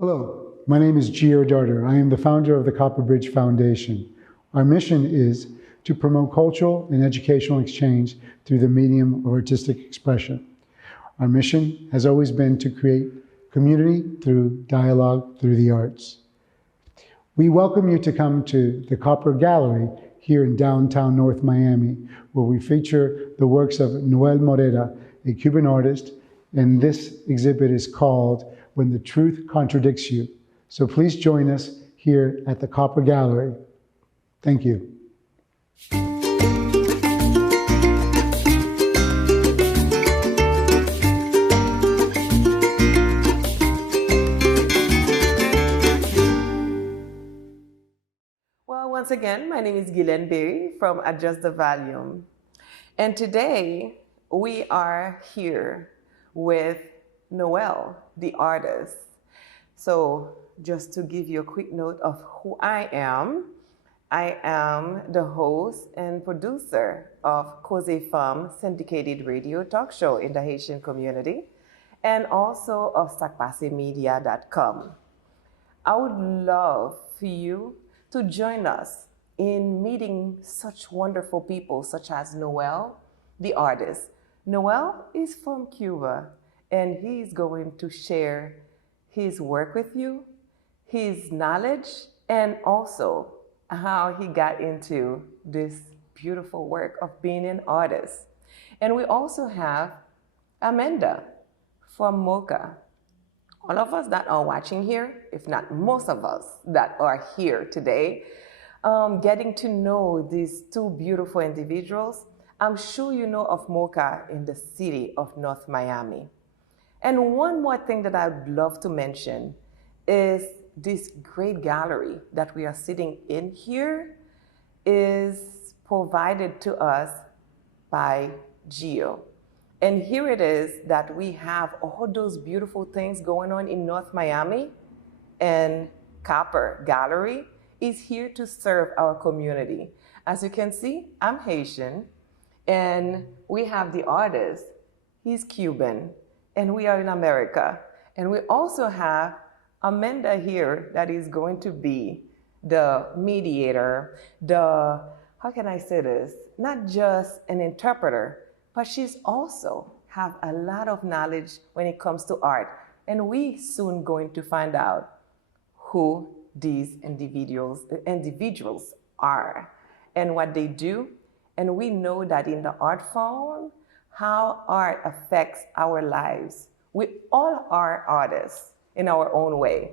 Hello, my name is Gio Darder. I am the founder of the Copper Bridge Foundation. Our mission is to promote cultural and educational exchange through the medium of artistic expression. Our mission has always been to create community through dialogue through the arts. We welcome you to come to the Copper Gallery here in downtown North Miami, where we feature the works of Noel Morena, a Cuban artist, and this exhibit is called When the Truth Contradicts You. So please join us here at the Copper Gallery. Thank you. Well, once again, my name is Guylene Berry from Adjust the Volume. And today we are here with Noel, the artist. So just to give you a quick note of who I am the host and producer of Cause Femme syndicated radio talk show in the Haitian community, and also of SacPasseMedia.com. I would love for you to join us in meeting such wonderful people such as Noel, the artist. Noel is from Cuba, and he's going to share his work with you, his knowledge, and also how he got into this beautiful work of being an artist. And we also have Amanda from Mocha. All of us that are watching here, if not most of us that are here today, getting to know these two beautiful individuals. I'm sure you know of Mocha in the city of North Miami. And one more thing that I'd love to mention is this great gallery that we are sitting in here is provided to us by Gio. And here it is that we have all those beautiful things going on in North Miami, and Copper Gallery is here to serve our community. As you can see, I'm Haitian, and we have the artist, he's Cuban, and we are in America. And we also have Amanda here that is going to be the mediator, how can I say this? Not just an interpreter, but she's also have a lot of knowledge when it comes to art. And we soon going to find out who these individuals are and what they do. And we know that in the art form, how art affects our lives. We all are artists in our own way.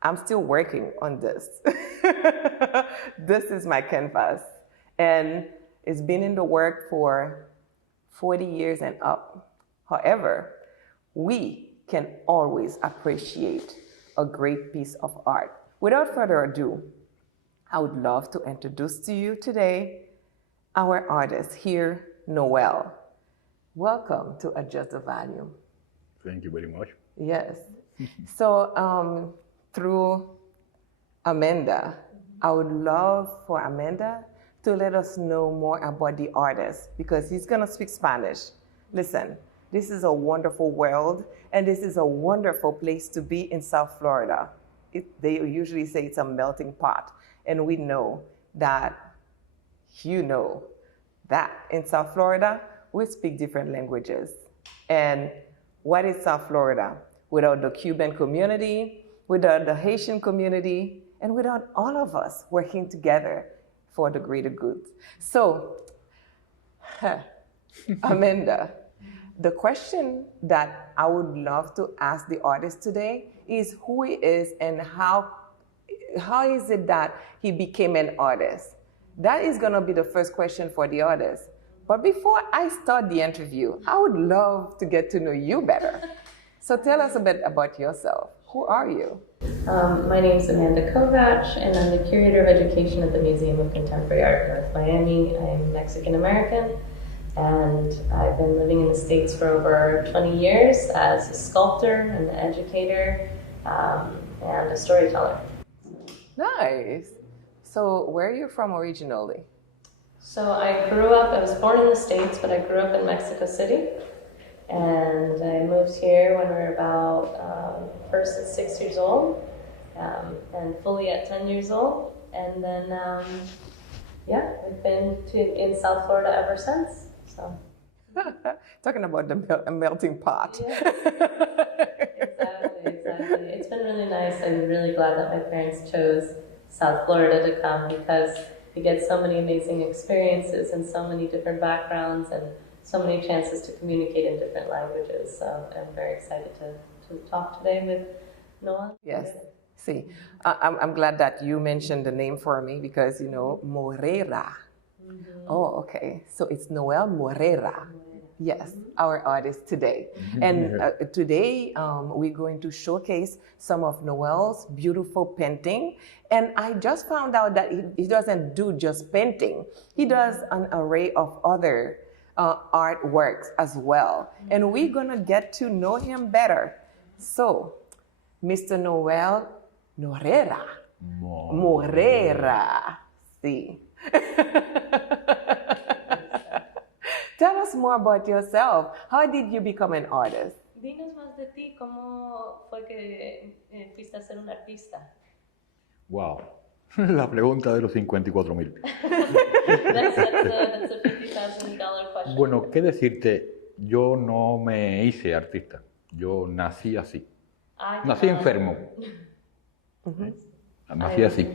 I'm still working on this. This is my canvas. And it's been in the work for 40 years and up. However, we can always appreciate a great piece of art. Without further ado, I would love to introduce to you today our artist here, Noel. Welcome to Adjust the Volume. Thank you very much. Yes. So through Amanda, I would love for Amanda to let us know more about the artist, because he's going to speak Spanish. Listen, this is a wonderful world, and this is a wonderful place to be in South Florida. They usually say it's a melting pot, and we know that, you know, that in South Florida, we speak different languages. And what is South Florida without the Cuban community, without the Haitian community, and without all of us working together for the greater good? So, Amanda, the question that I would love to ask the artist today is who he is and how is it that he became an artist? That is going to be the first question for the artist. But before I start the interview, I would love to get to know you better. So tell us a bit about yourself. Who are you? My name is Amanda Kovach, and I'm the Curator of Education at the Museum of Contemporary Art, North Miami. I'm Mexican-American, and I've been living in the States for over 20 years as a sculptor, an educator, and a storyteller. Nice. So where are you from originally? So I was born in the States, but I grew up in Mexico City. And I moved here when we were about first at 6 years old, and fully at 10 years old. And then, we've been in South Florida ever since. So. Talking about the melting pot. Yeah. Exactly. It's been really nice. I'm really glad that my parents chose South Florida to come because you get so many amazing experiences and so many different backgrounds and so many chances to communicate in different languages. So I'm very excited to talk today with Noel. Yes. See, I'm glad that you mentioned the name for me because, Morera. Mm-hmm. Oh, okay. So it's Noel Morera. Yes, our artist today. And today we're going to showcase some of Noel's beautiful painting. And I just found out that he doesn't do just painting. He does an array of other artworks as well. And we're going to get to know him better. So, Mr. Noel Morera. Morera. Sí. Tell us more about yourself. How did you become an artist? Dinos más de ti, ¿cómo fue que fuiste a ser un artista? Wow, la pregunta de los 54,000. That's a $50,000 question. Bueno, ¿qué decirte? Yo no me hice artista. Yo nací así. Nací enfermo. Nací así.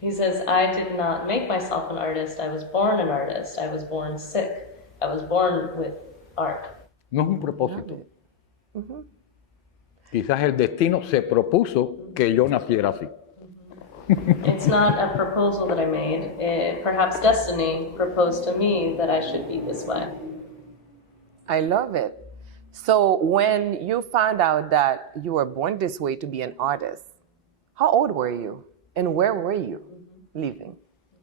He says, I did not make myself an artist. I was born an artist. I was born sick. I was born with art. No es un propósito. Quizás el destino se propuso que yo naciera así. It's not a proposal that I made. Perhaps destiny proposed to me that I should be this way. I love it. So when you found out that you were born this way to be an artist, how old were you? And where were you living?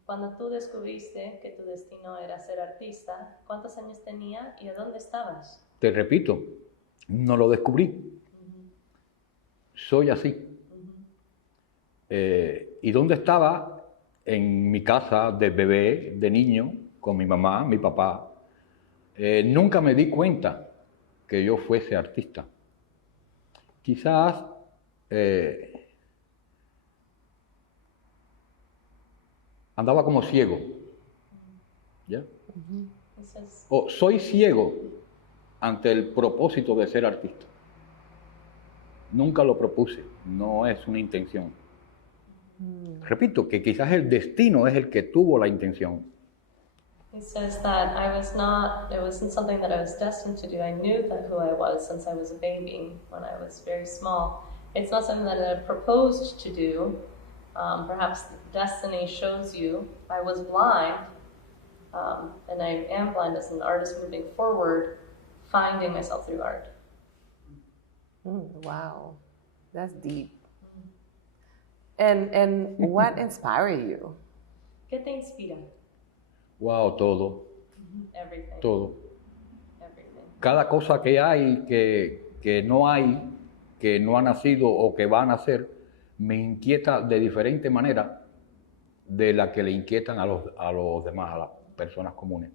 Cuando tú descubriste que tu destino era ser artista, ¿cuántos años tenía y a dónde estabas? Te repito, no lo descubrí. Soy así. ¿Y dónde estaba? En mi casa de bebé, de niño, con mi mamá, mi papá. Nunca me di cuenta que yo fuese artista. Quizás andaba como ciego. ¿Ya? O soy ciego ante el propósito de ser artista. Nunca lo propuse, no es una intención. Repito, que quizás el destino es el que tuvo la intención. He says that it wasn't something that I was destined to do. I knew that who I was since I was a baby, when I was very small. It's not something that I proposed to do. Perhaps destiny shows you. I was blind, and I am blind as an artist moving forward, finding myself through art. Wow, that's deep. And what inspired you? ¿Qué te inspira? Wow, todo. Everything. Todo. Everything. Cada cosa que hay, que no hay, que no ha nacido o que va a nacer, me inquieta de diferente manera de la que le inquietan a los demás, a las personas comunes.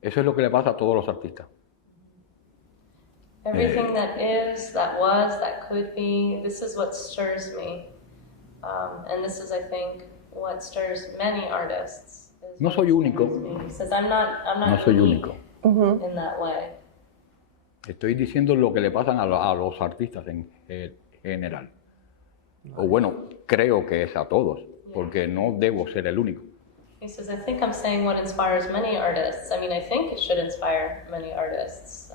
Eso es lo que le pasa a todos los artistas. Everything that is, that was, that could be, this is what stirs me. And this is, I think, what stirs many artists. No soy único. He says, I'm not No soy único. in that way. Estoy diciendo lo que le pasan a los artistas en general. O bueno, creo que es a todos, porque no debo ser el único. He says, I think I'm saying what inspires many artists. I mean, I think it should inspire many artists.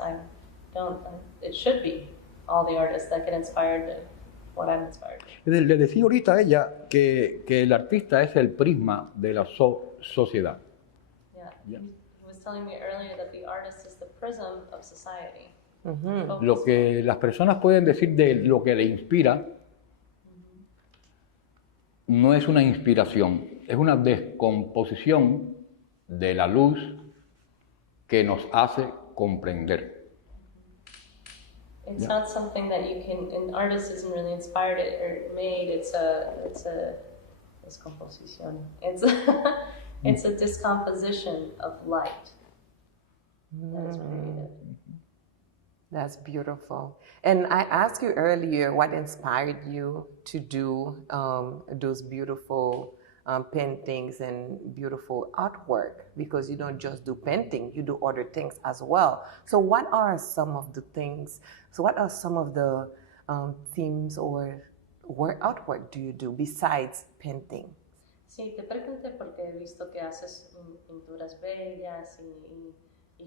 It should be all the artists that get inspired by what I'm inspired. Le decía ahorita a ella que el artista es el prisma de la sociedad. Yeah. He was telling me earlier that the artist is the prism of society. Lo que las personas pueden decir de lo que le inspira no es una inspiración, es una descomposición de la luz que nos hace comprender. It's not something that you can. An artist isn't really inspired or made. It's a descomposition. It's a discomposition of light that is created. That's beautiful. And I asked you earlier what inspired you to do those beautiful paintings and beautiful artwork, because you don't just do painting, you do other things as well. So what are some of the things, so what are some of the themes or artwork do you do besides painting? Sí, te pregunté porque he visto que haces pinturas bellas y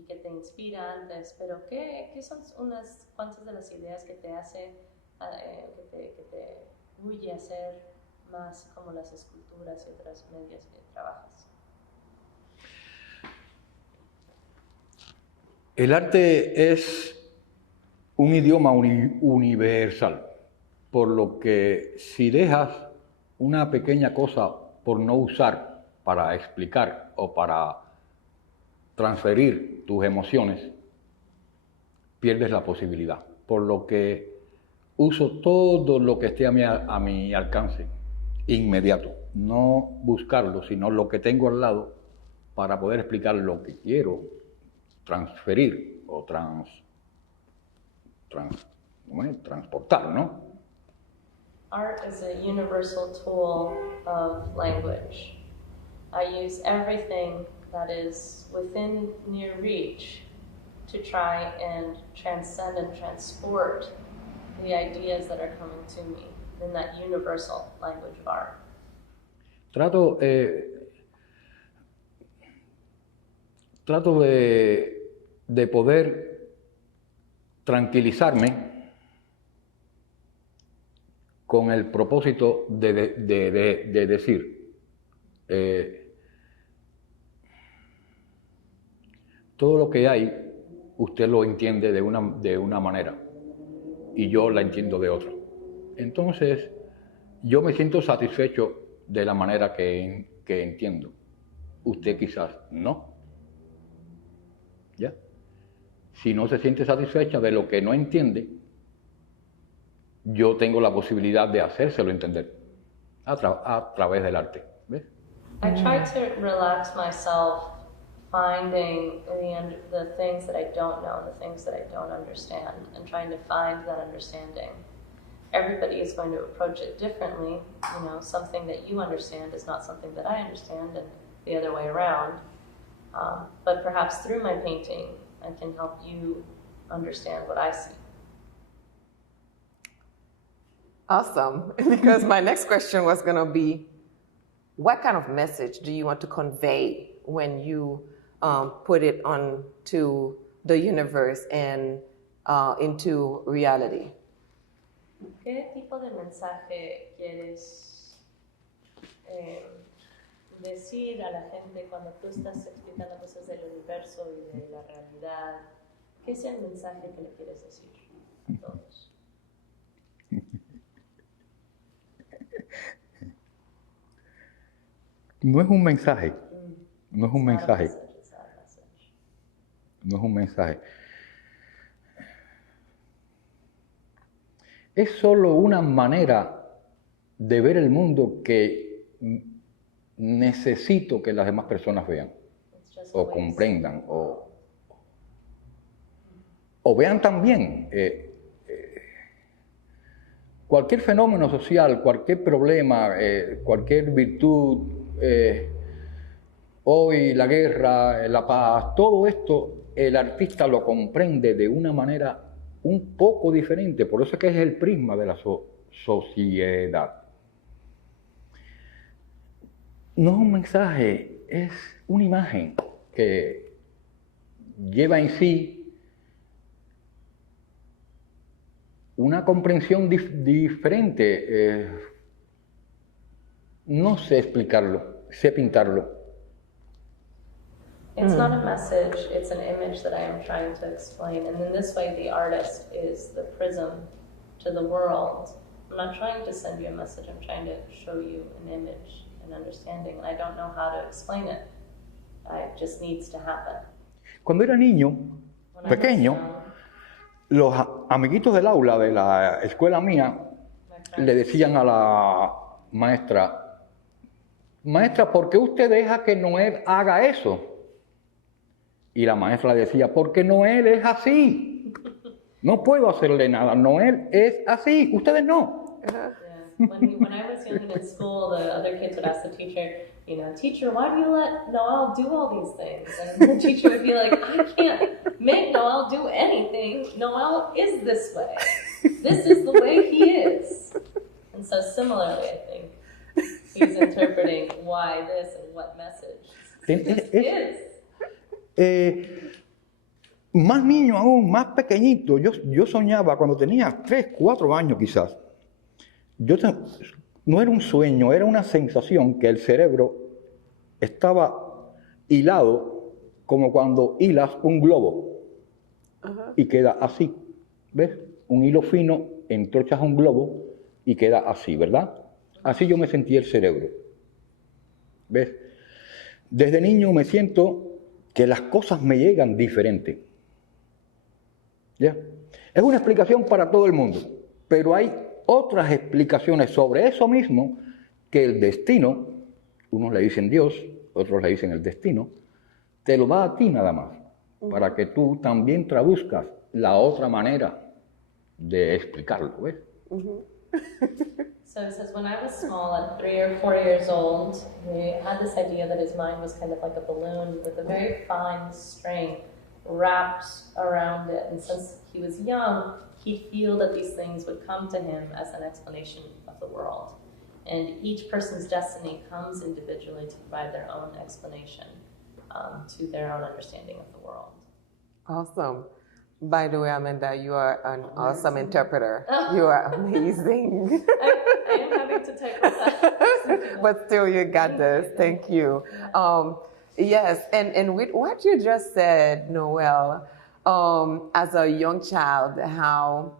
que te inspira antes, pero ¿qué son unas cuantas de las ideas que te hace, que te huye a hacer más como las esculturas y otras medias que trabajas? El arte es un idioma universal, por lo que si dejas una pequeña cosa por no usar para explicar o para transferir tus emociones, pierdes la posibilidad. Por lo que uso todo lo que esté a mi alcance, inmediato. No buscarlo, sino lo que tengo al lado para poder explicar lo que quiero transferir o transportar, ¿no? Art is a universal tool of language. I use everything that is within near reach to try and transcend and transport the ideas that are coming to me in that universal language of art. Trato de poder tranquilizarme con el propósito de decir, todo lo que hay, usted lo entiende de una manera y yo la entiendo de otra. Entonces, yo me siento satisfecho de la manera que entiendo. Usted quizás no. ¿Ya? Si no se siente satisfecha de lo que no entiende, yo tengo la posibilidad de hacérselo entender a través del arte. ¿Ves? I try to relax myself finding the things that I don't know, the things that I don't understand, and trying to find that understanding. Everybody is going to approach it differently. You know, something that you understand is not something that I understand, and the other way around. But perhaps through my painting, I can help you understand what I see. Awesome. Because my next question was going to be, what kind of message do you want to convey when you put it onto the universe and into reality? ¿Qué tipo de mensaje quieres decir a la gente cuando tú estás explicando cosas del universo y de la realidad? ¿Qué es el mensaje que le quieres decir a todos? No es un mensaje, no es un mensaje, no es un mensaje. Es solo una manera de ver el mundo que necesito que las demás personas vean, o comprendan, o vean también. Cualquier fenómeno social, cualquier problema, cualquier virtud, hoy la guerra, la paz, todo esto el artista lo comprende de una manera un poco diferente, por eso es que es el prisma de la sociedad. No es un mensaje, es una imagen que lleva en sí una comprensión diferente. No sé explicarlo, sé pintarlo. It's not a message, it's an image that I am trying to explain. And in this way, the artist is the prism to the world. I'm not trying to send you a message, I'm trying to show you an image, an understanding. And I don't know how to explain it. It just needs to happen. Cuando era niño, pequeño, los amiguitos del aula de la escuela mía le decían a la maestra, maestra, ¿por qué usted deja que Noel haga eso? Y la maestra le decía, porque Noel es así. No puedo hacerle nada. Noel es así, ustedes no. Yeah. When I was young and in school, the other kids would ask the teacher, teacher, why do you let Noel do all these things? And the teacher would be like, I can't make Noel do anything. Noel is this way. This is the way he is. And so similarly, I think, he's interpreting why this and what message this is. Más niño aún, más pequeñito, yo soñaba cuando tenía 3, 4 años quizás. No era un sueño, era una sensación que el cerebro estaba hilado como cuando hilas un globo y queda así, ¿ves? Un hilo fino, entorchas un globo y queda así, ¿verdad? Así yo me sentí el cerebro, ¿ves? Desde niño me siento que las cosas me llegan diferentes. ¿Ya? Es una explicación para todo el mundo, pero hay otras explicaciones sobre eso mismo que el destino, unos le dicen Dios, otros le dicen el destino, te lo da a ti nada más, para que tú también traduzcas la otra manera de explicarlo, ¿ves? So it says, when I was small, at 3 or 4 years old, we had this idea that his mind was kind of like a balloon with a very fine string wrapped around it. And since he was young, he'd feel that these things would come to him as an explanation of the world. And each person's destiny comes individually to provide their own explanation to their own understanding of the world. Awesome. By the way, Amanda, you are an awesome interpreter. You are amazing. I am having to take that. But still, you got this. Thank you. Yes, and with what you just said, Noel, as a young child, how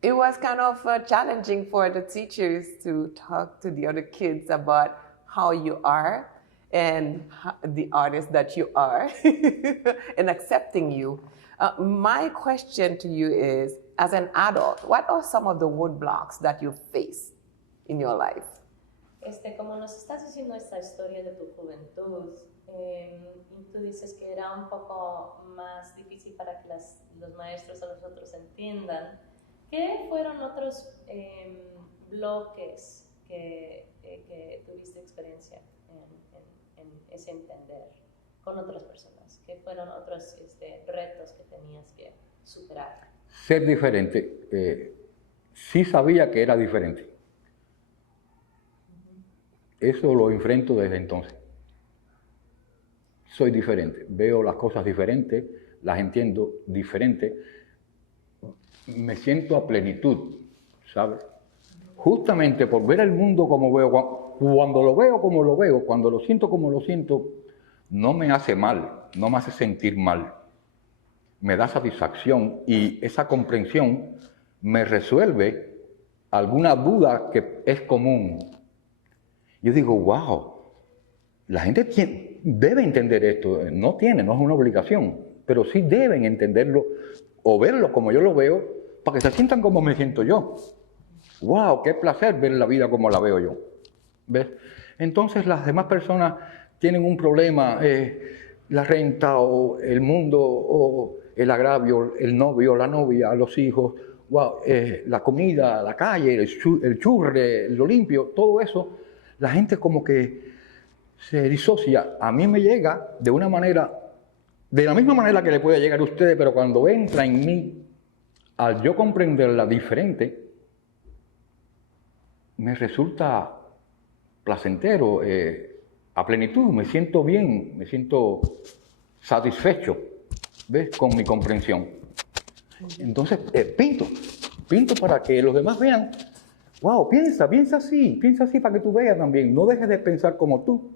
it was kind of challenging for the teachers to talk to the other kids about how you are and the artist that you are and accepting you. My question to you is, as an adult, what are some of the roadblocks that you face in your life? Como nos estás diciendo esta historia de tu juventud, y tú dices que era un poco más difícil para que los maestros o los otros entiendan, ¿qué fueron otros bloques que tuviste experiencia en ese entender con otras personas? ¿Qué fueron otros retos que tenías que superar? Ser diferente. Sí sabía que era diferente. Eso lo enfrento desde entonces. Soy diferente. Veo las cosas diferentes, las entiendo diferente. Me siento a plenitud, ¿sabes? Justamente por ver el mundo como veo, cuando lo veo como lo veo, cuando lo siento como lo siento, no me hace mal, no me hace sentir mal. Me da satisfacción y esa comprensión me resuelve alguna duda que es común. Yo digo, wow, la gente debe entender esto. No es una obligación, pero sí deben entenderlo o verlo como yo lo veo para que se sientan como me siento yo. Wow, qué placer ver la vida como la veo yo. ¿Ves? Entonces las demás personas tienen un problema, la renta o el mundo o el agravio, el novio, la novia, los hijos, wow, la comida, la calle, el churre, lo limpio, todo eso, la gente como que se disocia. A mí me llega de una manera, de la misma manera que le puede llegar a ustedes, pero cuando entra en mí, al yo comprenderla diferente, me resulta placentero, a plenitud, me siento bien, me siento satisfecho, ¿ves? Con mi comprensión. Entonces, pinto para que los demás vean, wow, piensa así para que tú veas también. No dejes de pensar como tú,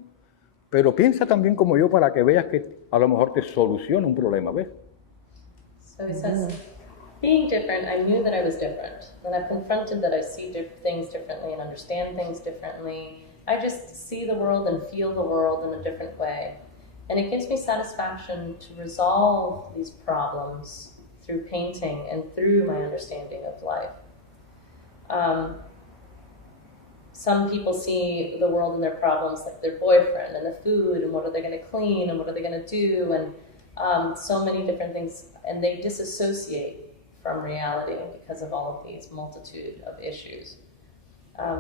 pero piensa también como yo para que veas que a lo mejor te soluciona un problema, ¿ves? So it says, being different, I knew that I was different. When I've confronted that I see things differently and understand things differently, I just see the world and feel the world in a different way. And it gives me satisfaction to resolve these problems through painting and through my understanding of life. Some people see the world and their problems like their boyfriend and the food and what are they going to clean and what are they going to do and so many different things, and they disassociate from reality because of all of these multitude of issues.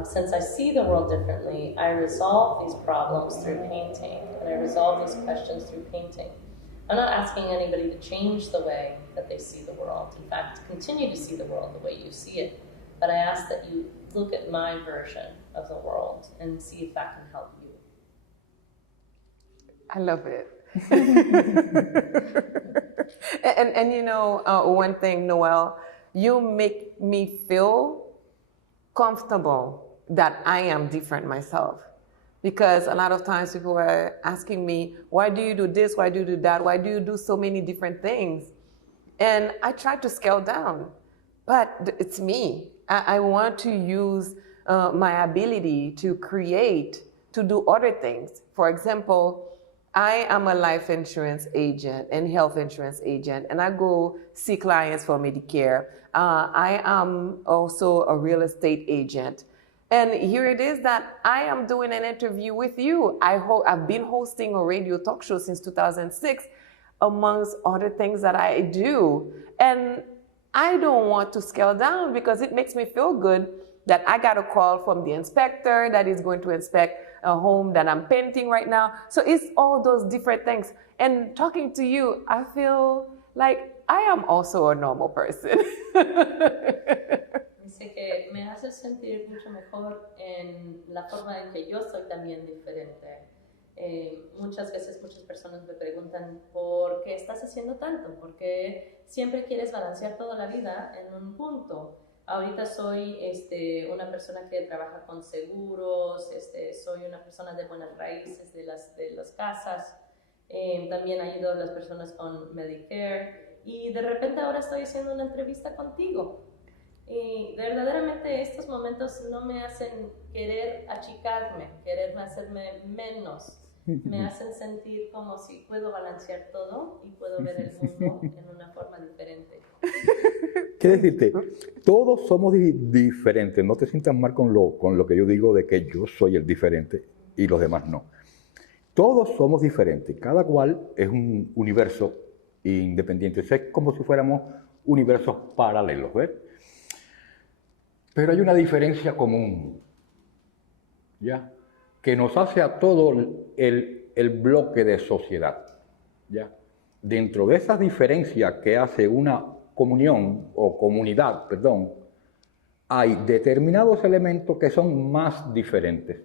Since I see the world differently, I resolve these problems through painting, and I resolve these questions through painting. I'm not asking anybody to change the way that they see the world. In fact, continue to see the world the way you see it. But I ask that you look at my version of the world and see if that can help you. I love it. and you know, one thing, Noel, you make me feel comfortable that I am different myself. Because a lot of times people are asking me, why do you do this? Why do you do that? Why do you do so many different things? And I try to scale down, but it's me. I want to use my ability to create, to do other things. For example, I am a life insurance agent and health insurance agent, and I go see clients for Medicare. I am also a real estate agent. And here it is that I am doing an interview with you. I've been hosting a radio talk show since 2006, amongst other things that I do. And I don't want to scale down because it makes me feel good that I got a call from the inspector that is going to inspect a home that I'm painting right now. So it's all those different things. And talking to you, I feel like I am also a normal person. Dice que me hace sentir mucho mejor en la forma en que yo soy también diferente. Muchas veces muchas personas me preguntan ¿por qué estás haciendo tanto? ¿Por qué siempre quieres balancear toda la vida en un punto? Ahorita soy una persona que trabaja con seguros, soy una persona de buenas raíces de las casas, también ayudo a las personas con Medicare y de repente ahora estoy haciendo una entrevista contigo. Y verdaderamente estos momentos no me hacen querer achicarme, querer hacerme menos. Me hacen sentir como si puedo balancear todo y puedo ver el mundo en una forma diferente. ¿Qué decirte? Todos somos diferentes. No te sientas mal con lo que yo digo de que yo soy el diferente y los demás no. Todos somos diferentes. Cada cual es un universo independiente. Es como si fuéramos universos paralelos, ¿ves? Pero hay una diferencia común, ¿ya? Que nos hace a todo el bloque de sociedad, ¿ya? Dentro de esas diferencias que hace una comunión o comunidad, perdón, hay determinados elementos que son más diferentes,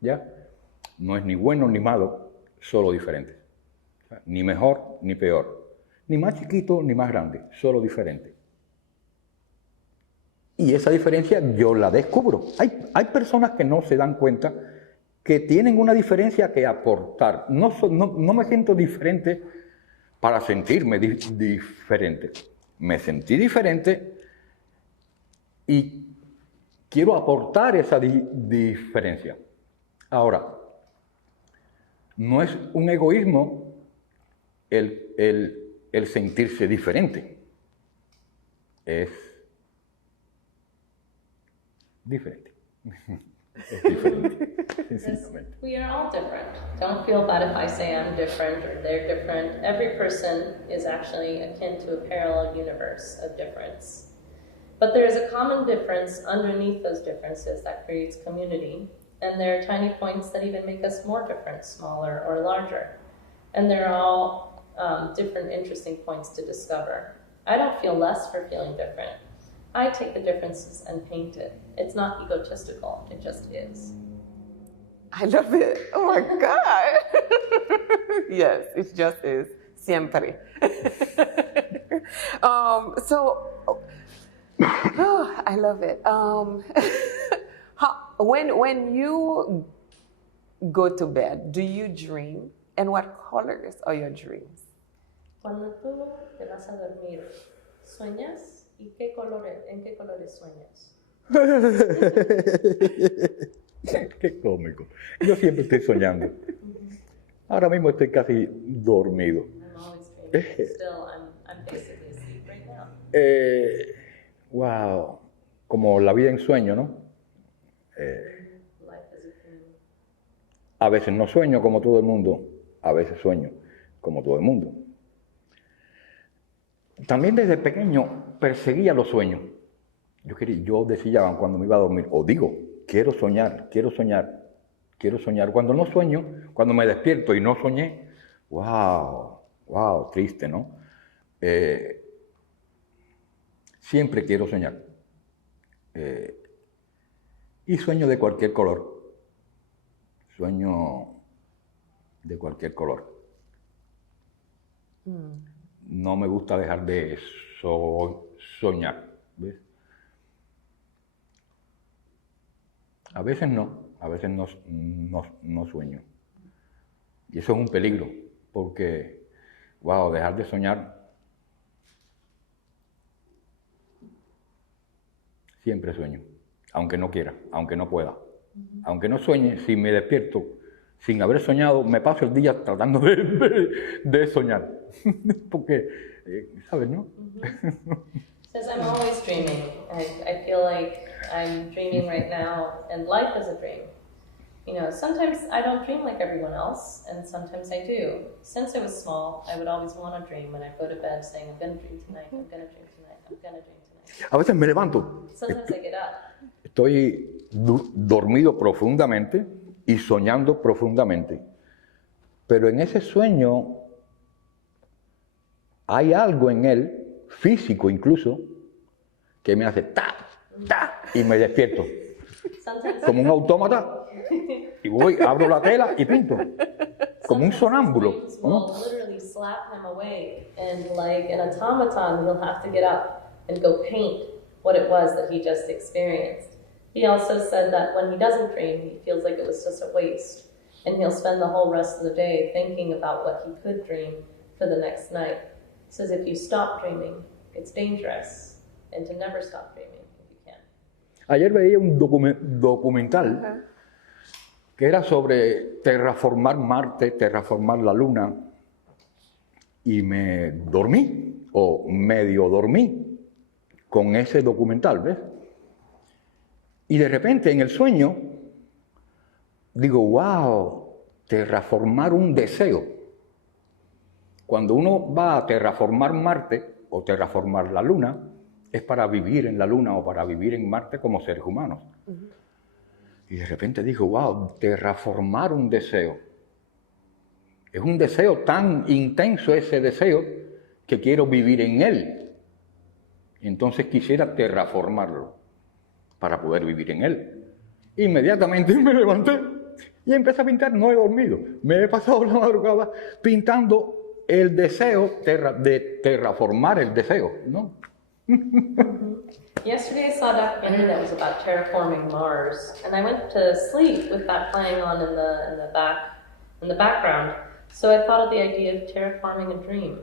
¿ya? No es ni bueno ni malo, solo diferentes. Ni mejor ni peor, ni más chiquito ni más grande, solo diferente. Y esa diferencia yo la descubro. Hay personas que no se dan cuenta que tienen una diferencia que aportar. No me siento diferente para sentirme diferente. Me sentí diferente y quiero aportar esa diferencia. Ahora, no es un egoísmo el sentirse diferente. Es diferente. Es diferente. We are all different. Don't feel bad if I say I'm different or they're different. Every person is actually akin to a parallel universe of difference. But there is a common difference underneath those differences that creates community. And there are tiny points that even make us more different, smaller or larger. And they're all different, interesting points to discover. I don't feel less for feeling different. I take the differences and paint it. It's not egotistical, it just is. I love it. Oh my God. Yes, it just is. Siempre. I love it. When you go to bed, do you dream? And what colors are your dreams? Cuando tú te vas a dormir, ¿sueñas? ¿Y en qué colores sueñas? Qué cómico. Yo siempre estoy soñando. Ahora mismo estoy casi dormido. I'm always dreaming. Still, I'm basically asleep right now. Wow. Como la vida en sueño, ¿no? Life is a dream. A veces no sueño como todo el mundo, a veces sueño como todo el mundo. también desde pequeño perseguía los sueños. Yo decía cuando me iba a dormir, o digo, quiero soñar, quiero soñar, quiero soñar. Cuando no sueño, cuando me despierto y no soñé, wow, triste, ¿no? Siempre quiero soñar. Y sueño de cualquier color. Sueño de cualquier color. No me gusta dejar de soñar, ¿ves? A veces no sueño. Y eso es un peligro, porque, dejar de soñar, siempre sueño, aunque no quiera, aunque no pueda. Aunque no sueñe, si me despierto sin haber soñado, me paso el día tratando de soñar. Porque, ¿sabes, no? Says I'm always dreaming. I feel like I'm dreaming right now, and life is a dream. You know, sometimes I don't dream like everyone else, and sometimes I do. Since I was small, I would always want to dream when I go to bed, saying, I'm going to dream tonight, I'm going to dream tonight, I'm going to dream tonight. A veces me levanto. Sometimes I get up. Estoy dormido profundamente y soñando profundamente. Pero en ese sueño hay algo en él, físico incluso, que me hace ta, y me despierto. Como un autómata. Y voy, abro la tela y pinto. Como un sonámbulo. Will literally slap him away, and like an automaton, he'll have to get up and go paint what it was that he just experienced. He also said that when he doesn't dream, he feels like it was just a waste, and he'll spend the whole rest of the day thinking about what he could dream for the next night. He says if you stop dreaming, it's dangerous, and to never stop dreaming if you can. Ayer veía un documental que era sobre terraformar Marte, terraformar la Luna, y me dormí, o medio dormí, con ese documental, ¿ves? Y de repente en el sueño digo, wow, terraformar un deseo. Cuando uno va a terraformar Marte o terraformar la Luna, es para vivir en la Luna o para vivir en Marte como seres humanos. Y de repente digo, wow, terraformar un deseo. Es un deseo tan intenso ese deseo que quiero vivir en él. Entonces quisiera terraformarlo para poder vivir en él. Inmediatamente me levanté y empecé a pintar. No he dormido. Me he pasado la madrugada pintando el deseo de terraformar el deseo, ¿no? Yesterday I saw a documentary that was about terraforming Mars, and I went to sleep with that playing on in the background. So I thought of the idea of terraforming a dream.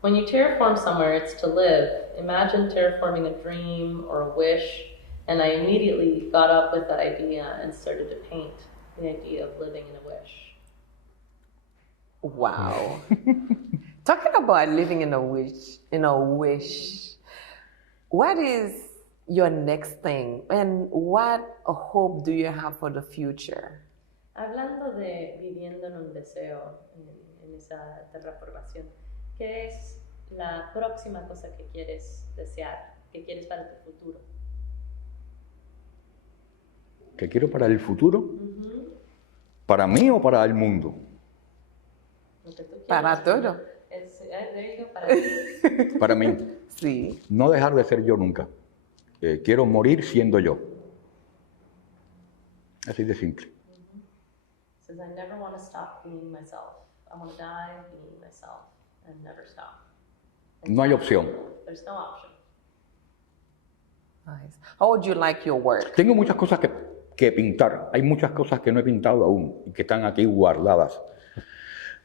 When you terraform somewhere, it's to live. Imagine terraforming a dream or a wish, and I immediately got up with the idea and started to paint the idea of living in a wish. Wow. Talking about living in a wish, what is your next thing, and what hope do you have for the future? Hablando de viviendo en un deseo, en esa terraformación, ¿qué es la próxima cosa que quieres desear, que quieres para tu futuro? ¿Qué quiero para el futuro? ¿Para mí o para el mundo? Lo que tú quieras. Para todo. There you go, para ti. Para mí. Sí. No dejar de ser yo nunca. Quiero morir siendo yo. Así de simple. Says I never want to stop being myself. I want to die being myself and never stop. No hay opción. There's no option. Nice. How would you like your work? Tengo muchas cosas que pintar. Hay muchas cosas que no he pintado aún y que están aquí guardadas.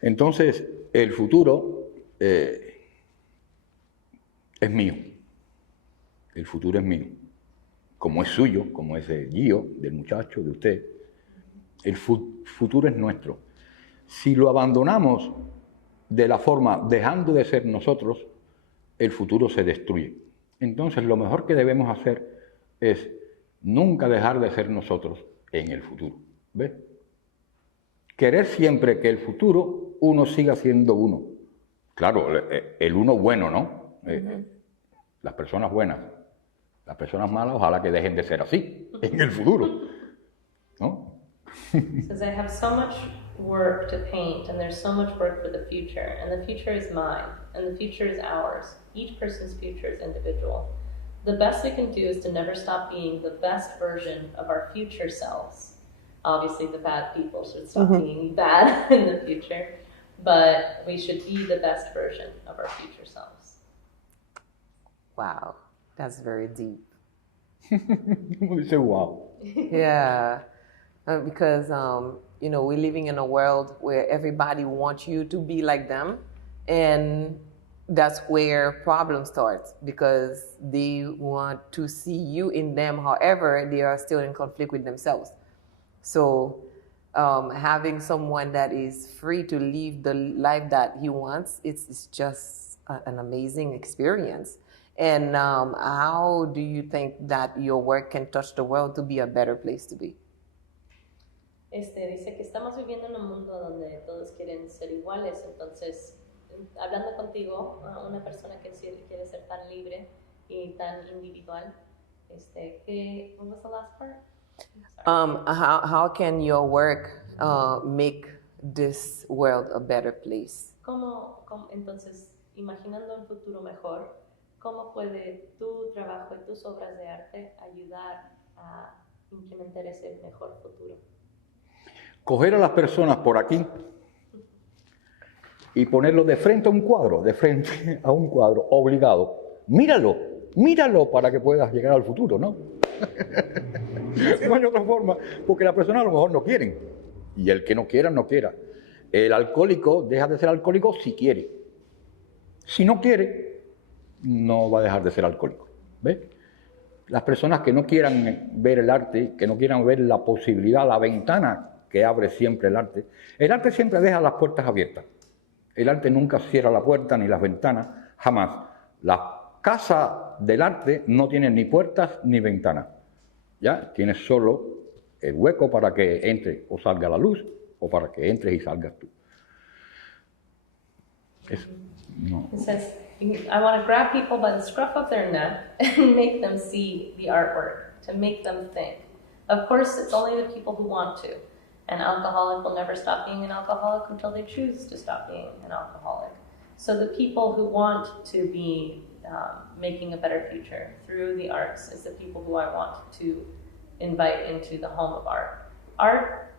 Entonces, el futuro es mío. El futuro es mío. Como es suyo, como es de Gio, del muchacho, de usted. El futuro es nuestro. Si lo abandonamos de la forma dejando de ser nosotros, el futuro se destruye. Entonces, lo mejor que debemos hacer es nunca dejar de ser nosotros en el futuro. ¿Ves? Querer siempre que el futuro uno siga siendo uno. Claro, el uno bueno, ¿no? Las personas buenas, las personas malas, ojalá que dejen de ser así en el futuro, ¿no? Says, I have so much work to paint, and there's so much work for the future, and the future is mine, and the future is ours. Each person's future is individual. The best we can do is to never stop being the best version of our future selves. Obviously, the bad people should stop being bad in the future, but we should be the best version of our future selves. Wow, that's very deep. Como dice, wow. Yeah, because you know, we're living in a world where everybody wants you to be like them, and that's where problems start, because they want to see you in them. However, they are still in conflict with themselves. So having someone that is free to live the life that he wants, it's just an amazing experience. And how do you think that your work can touch the world to be a better place to be? Dice que estamos viviendo en un mundo donde todos quieren ser iguales, entonces, hablando contigo, una persona que quiere ser tan libre y tan individual, what was the last part? How can your work make this world a better place? Entonces, imaginando un futuro mejor, ¿cómo puede tu trabajo y tus obras de arte ayudar a implementar ese mejor futuro? Coger a las personas por aquí y ponerlo de frente a un cuadro, obligado. Míralo para que puedas llegar al futuro, ¿no? No hay otra forma, porque las personas a lo mejor no quieren. Y el que no quiera, no quiera. El alcohólico deja de ser alcohólico si quiere. Si no quiere, no va a dejar de ser alcohólico. ¿Ves? Las personas que no quieran ver el arte, que no quieran ver la posibilidad, la ventana que abre siempre el arte siempre deja las puertas abiertas. El arte nunca cierra la puerta ni las ventanas, jamás. La casa del arte no tiene ni puertas ni ventanas. ¿Ya? Tiene solo el hueco para que entre o salga la luz, o para que entres y salgas tú. Eso, no. It says, I want to grab people by the scruff of their neck and make them see the artwork, to make them think. Of course, it's only the people who want to. An alcoholic will never stop being an alcoholic until they choose to stop being an alcoholic. So the people who want to be making a better future through the arts is the people who I want to invite into the home of art. Art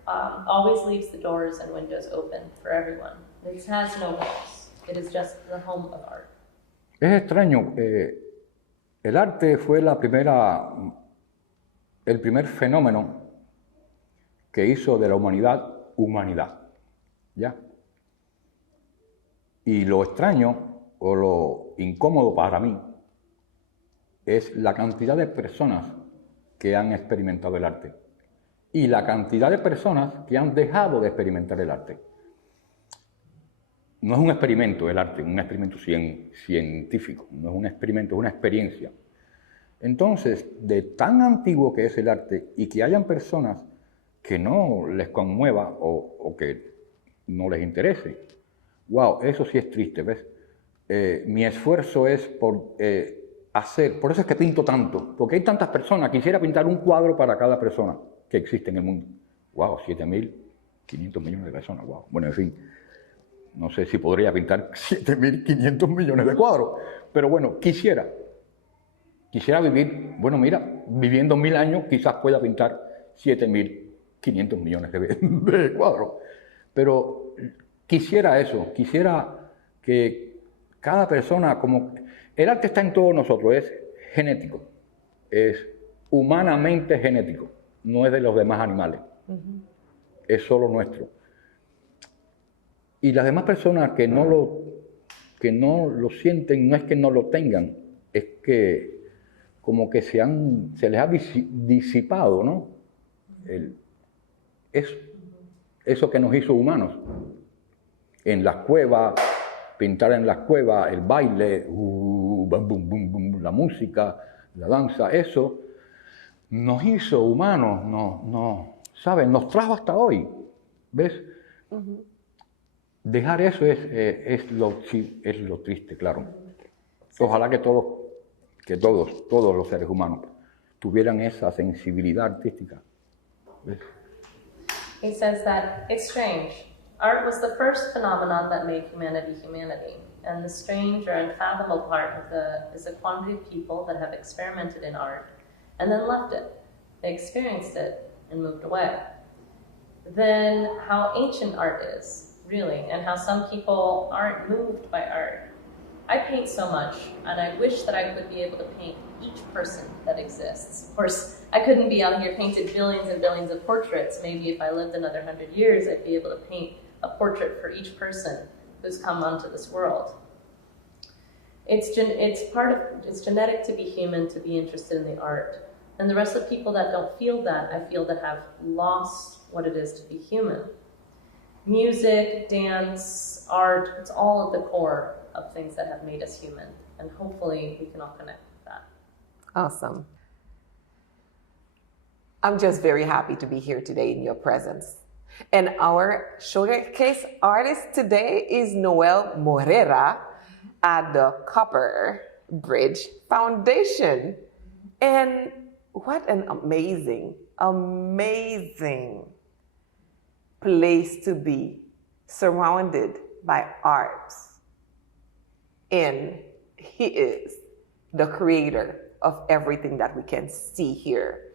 always leaves the doors and windows open for everyone. It has no walls. It is just the home of art. Es extraño. El arte fue el primer fenómeno que hizo de la humanidad, ¿ya? Y lo extraño o lo incómodo para mí es la cantidad de personas que han experimentado el arte y la cantidad de personas que han dejado de experimentar el arte. No es un experimento el arte, un experimento científico, no es un experimento, es una experiencia. Entonces, de tan antiguo que es el arte y que hayan personas que no les conmueva o que no les interese, wow, eso sí es triste, ¿ves? Mi esfuerzo es por eso es que pinto tanto, porque hay tantas personas, quisiera pintar un cuadro para cada persona que existe en el mundo. Wow, 7.500 millones de personas, wow. Bueno, en fin, no sé si podría pintar 7.500 millones de cuadros, pero bueno, quisiera vivir, bueno, mira, viviendo 1000 años quizás pueda pintar 7.500 millones de cuadros, pero quisiera eso, quisiera que cada persona, como el arte está en todos nosotros, es genético, es humanamente genético, no es de los demás animales, es solo nuestro. Y las demás personas que no lo sienten, no es que no lo tengan, es que como que se les ha disipado, ¿no? Eso que nos hizo humanos. En las cuevas, pintar en las cuevas, el baile, bum, bum, bum, bum, la música, la danza, eso nos hizo humanos, ¿sabes? Nos trajo hasta hoy, ¿ves? Dejar eso es lo triste, claro. Ojalá que todos los seres humanos tuvieran esa sensibilidad artística. ¿Ves? He says that it's strange. Art was the first phenomenon that made humanity humanity. And the strange or unfathomable part is the quantity of people that have experimented in art and then left it. They experienced it and moved away. Then how ancient art is, really, and how some people aren't moved by art. I paint so much, and I wish that I would be able to paint each person that exists. Of course, I couldn't be out here painting billions and billions of portraits. Maybe if I lived another 100 years, I'd be able to paint a portrait for each person who's come onto this world. It's genetic to be human, to be interested in the art. And the rest of the people that don't feel that, I feel that have lost what it is to be human. Music, dance, art, it's all at the core of things that have made us human. And hopefully we can all connect with that. Awesome. I'm just very happy to be here today in your presence. And our showcase artist today is Noel Morera at the Copper Bridge Foundation. And what an amazing place to be, surrounded by art. And he is the creator of everything that we can see here.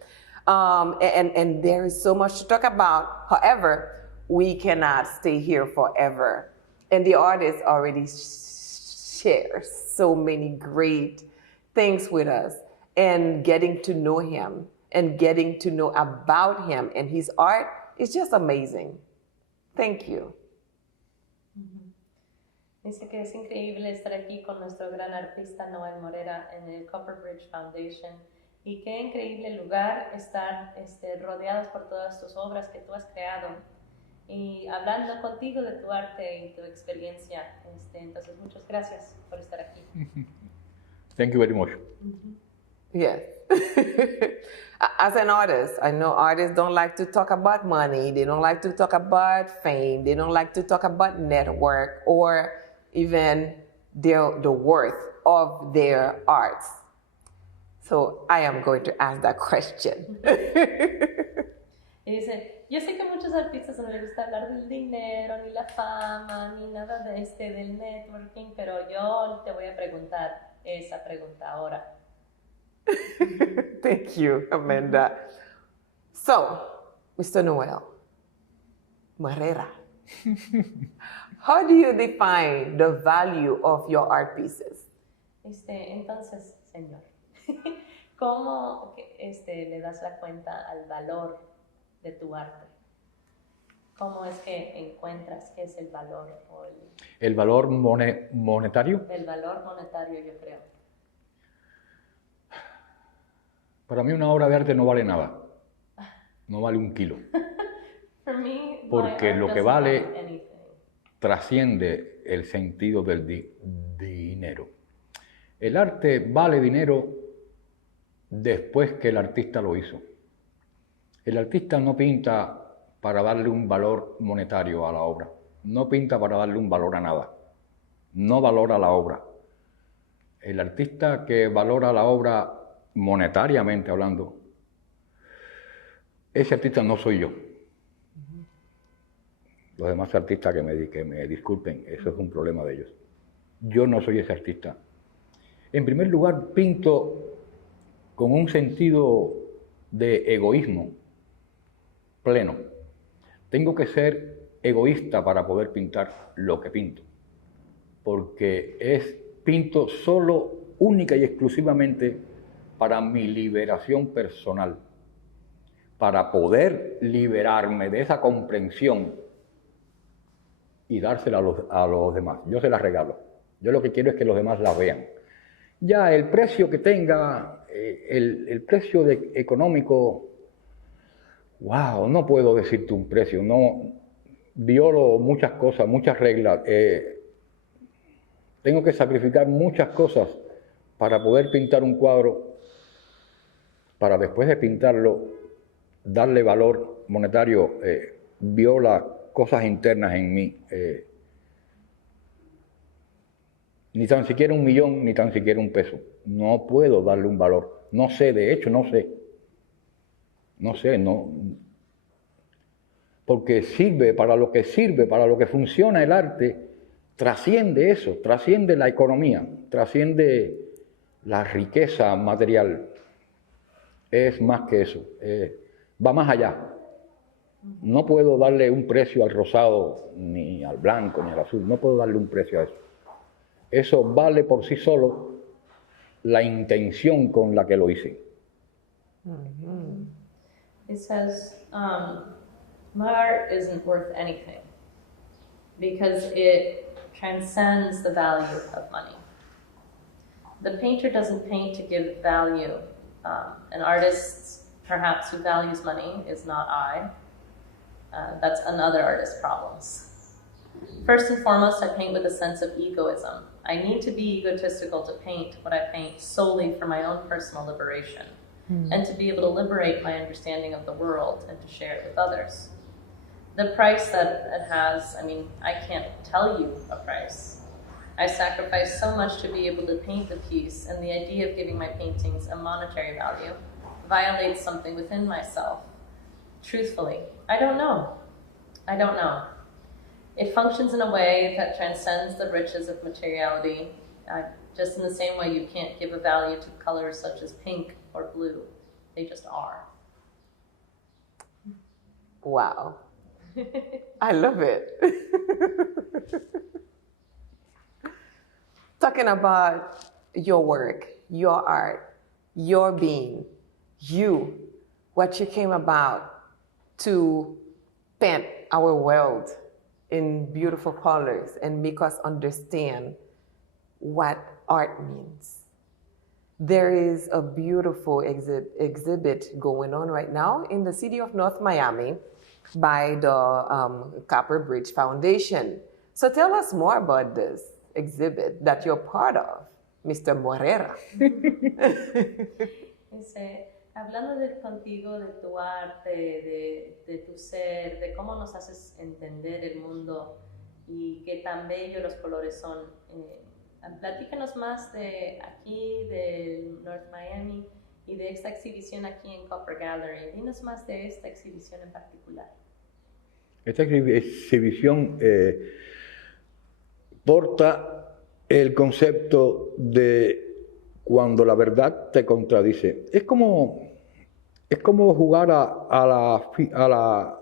And there is so much to talk about. However, we cannot stay here forever. And the artist already shares so many great things with us. And getting to know him and getting to know about him and his art is just amazing. Thank you. Dice que es increíble estar aquí con nuestro gran artista Noel Morera en el Copper Bridge Foundation. Y qué increíble lugar estar rodeados por todas tus obras que tú has creado y hablando contigo de tu arte y tu experiencia. Entonces, muchas gracias por estar aquí. Thank you very much. Yes. As an artist, I know artists don't like to talk about money. They don't like to talk about fame. They don't like to talk about network or even the worth of their arts. So I am going to ask that question. Y dice, yo sé que a muchos artistas no les gusta hablar del dinero, ni la fama, ni nada del networking, pero yo te voy a preguntar esa pregunta ahora. Thank you, Amanda. So, Mr. Noel Morera, how do you define the value of your art pieces? Entonces, señor, ¿cómo le das la cuenta al valor de tu arte? ¿Cómo es que encuentras qué es el valor? ¿El valor monetario? El valor monetario, yo creo. Para mí una obra de arte no vale nada. No vale un kilo. For me, porque lo que vale trasciende el sentido del dinero. El arte vale dinero después que el artista lo hizo. El artista no pinta para darle un valor monetario a la obra. No pinta para darle un valor a nada. No valora la obra. El artista que valora la obra monetariamente hablando, ese artista no soy yo. Los demás artistas que me disculpen, eso es un problema de ellos. Yo no soy ese artista. En primer lugar, pinto con un sentido de egoísmo pleno. Tengo que ser egoísta para poder pintar lo que pinto, porque pinto solo, única y exclusivamente para mi liberación personal, para poder liberarme de esa comprensión y dársela a los demás. Yo se la regalo. Yo lo que quiero es que los demás la vean. Ya el precio que tenga, el precio económico, wow, no puedo decirte un precio, no violo muchas cosas, muchas reglas. Tengo que sacrificar muchas cosas para poder pintar un cuadro, para después de pintarlo, darle valor monetario, viola cosas internas en mí. Ni tan siquiera 1.000.000, ni tan siquiera un peso. No puedo darle un valor. No sé, de hecho, no sé. No sé, no. Porque sirve, para lo que funciona el arte, trasciende eso, trasciende la economía, trasciende la riqueza material. Es más que eso, va más allá. No puedo darle un precio al rosado, ni al blanco, ni al azul, no puedo darle un precio a eso. Eso vale por sí solo la intención con la que lo hice. It says, my art isn't worth anything because it transcends the value of money. The painter doesn't paint to give value. An artist, perhaps, who values money is not I. That's another artist's problems. First and foremost, I paint with a sense of egoism. I need to be egotistical to paint what I paint solely for my own personal liberation and to be able to liberate my understanding of the world and to share it with others. The price that it has, I mean, I can't tell you a price. I sacrificed so much to be able to paint the piece, and the idea of giving my paintings a monetary value violates something within myself. Truthfully, I don't know. I don't know. It functions in a way that transcends the riches of materiality, just in the same way you can't give a value to colors such as pink or blue. They just are. Wow. I love it. Talking about your work, your art, your being, you, what you came about to paint our world in beautiful colors and make us understand what art means. There is a beautiful exhibit going on right now in the city of North Miami by the Copper Bridge Foundation. So tell us more about this exhibit that you're part of, Mr. Morera. Hablando contigo de tu arte, de tu ser, de cómo nos haces entender el mundo y qué tan bellos los colores son. Platícanos más de aquí, de North Miami y de esta exhibición aquí en Copper Gallery. Dinos más de esta exhibición en particular. Esta exhibición porta el concepto de cuando la verdad te contradice. Es como jugar a la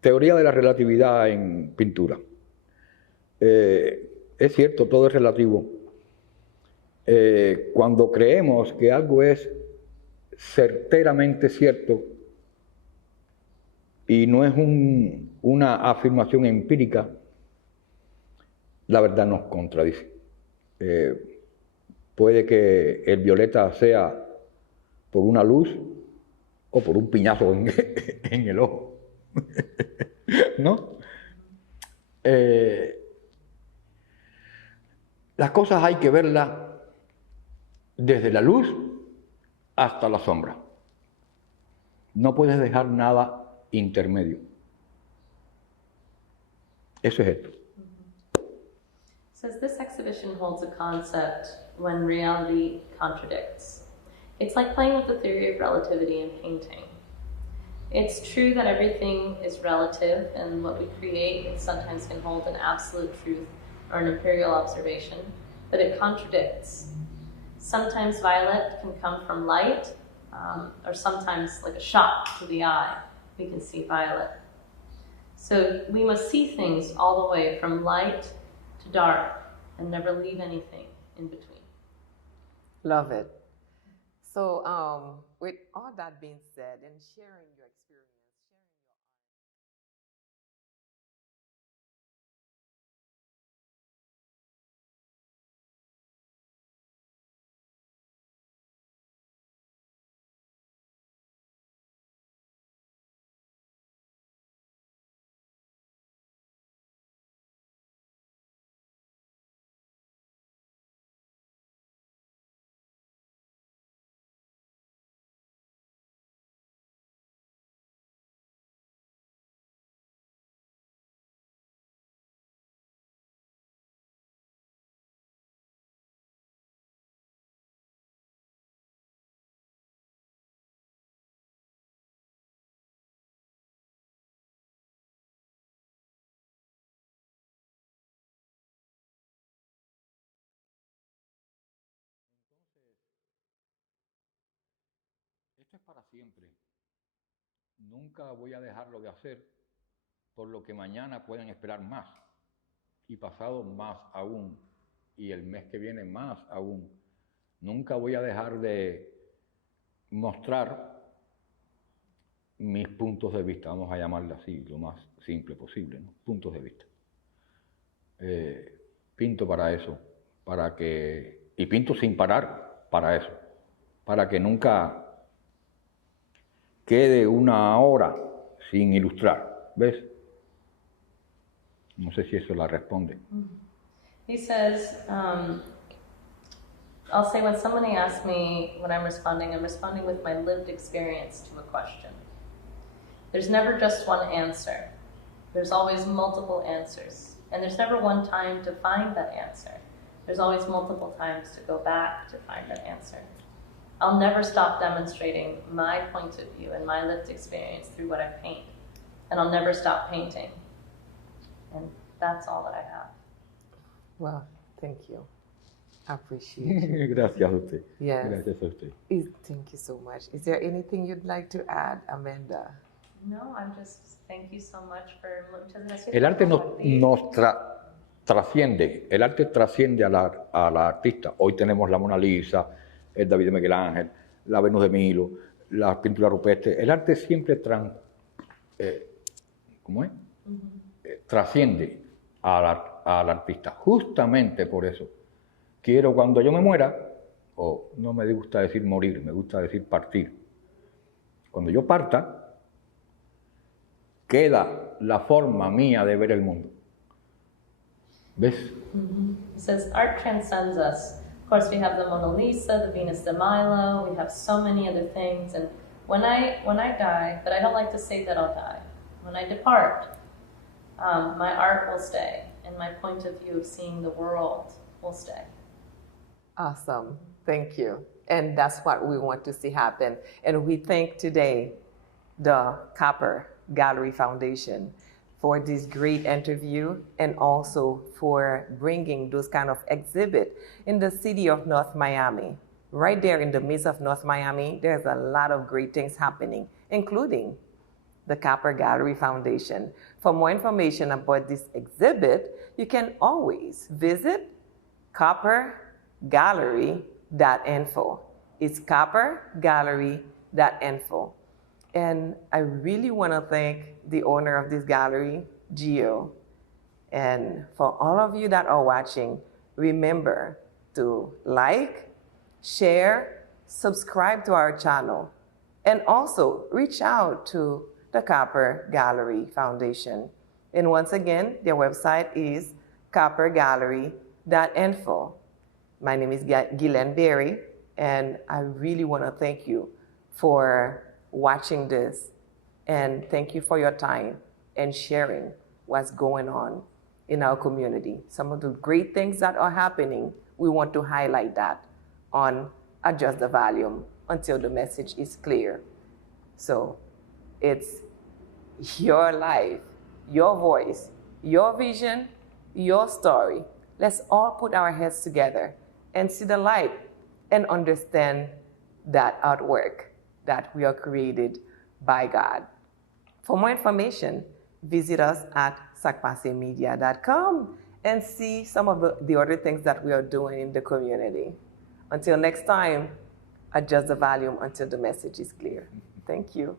teoría de la relatividad en pintura. Es cierto, todo es relativo. Cuando creemos que algo es certeramente cierto y no es una afirmación empírica, la verdad nos contradice. Puede que el violeta sea por una luz o por un piñazo en el ojo, ¿no? Las cosas hay que verlas desde la luz hasta la sombra. No puedes dejar nada intermedio. Eso es esto. Says this exhibition holds a concept when reality contradicts. It's like playing with the theory of relativity in painting. It's true that everything is relative, and what we create sometimes can hold an absolute truth or an imperial observation, but it contradicts. Sometimes violet can come from light, or sometimes like a shock to the eye, we can see violet. So we must see things all the way from light to dark and never leave anything in between. Love it. So with all that being said and sharing your experience, para siempre. Nunca voy a dejarlo de hacer, por lo que mañana pueden esperar más, y pasado más aún, y el mes que viene más aún. Nunca voy a dejar de mostrar mis puntos de vista, vamos a llamarle así, lo más simple posible, ¿no? Puntos de vista. Pinto para eso, y pinto sin parar para eso, para que nunca quede una hora sin ilustrar, ¿ves? No sé si eso la responde. He says, I'll say when somebody asks me when I'm responding with my lived experience to a question. There's never just one answer. There's always multiple answers. And there's never one time to find that answer. There's always multiple times to go back to find that answer. I'll never stop demonstrating my point of view and my lived experience through what I paint. And I'll never stop painting. And that's all that I have. Well, thank you. I appreciate it. Gracias a usted. Yes. Gracias a usted. Thank you so much. Is there anything you'd like to add, Amanda? No, I'm just, thank you so much for... Muchas gracias. El arte nos trasciende, el arte trasciende a la artista. Hoy tenemos la Mona Lisa, el David de Miguel Ángel, la Venus de Milo, la pintura rupestre. El arte siempre trasciende al artista. Justamente por eso quiero, cuando yo me muera, no me gusta decir morir, me gusta decir partir. Cuando yo parta, queda la forma mía de ver el mundo. ¿Ves? It says art transcends us. Of course, we have the Mona Lisa, the Venus de Milo. We have so many other things. And when I die, but I don't like to say that I'll die. When I depart, my art will stay, and my point of view of seeing the world will stay. Awesome. Thank you. And that's what we want to see happen. And we thank today the Copper Gallery Foundation for this great interview and also for bringing those kind of exhibit in the city of North Miami. Right there in the midst of North Miami, there's a lot of great things happening, including the Copper Gallery Foundation. For more information about this exhibit, you can always visit coppergallery.info. It's coppergallery.info. And I really want to thank the owner of this gallery, Gio. And for all of you that are watching, remember to like, share, subscribe to our channel, and also reach out to the Copper Gallery Foundation. And once again, their website is coppergallery.info. My name is Guylene Berry, and I really want to thank you for watching this, and thank you for your time and sharing what's going on in our community. Some of the great things that are happening, we want to highlight that on Adjust the Volume until the message is clear. So it's your life, your voice, your vision, your story. Let's all put our heads together and see the light and understand that artwork that we are created by God. For more information, visit us at sacpasemedia.com and see some of the other things that we are doing in the community. Until next time, adjust the volume until the message is clear. Thank you.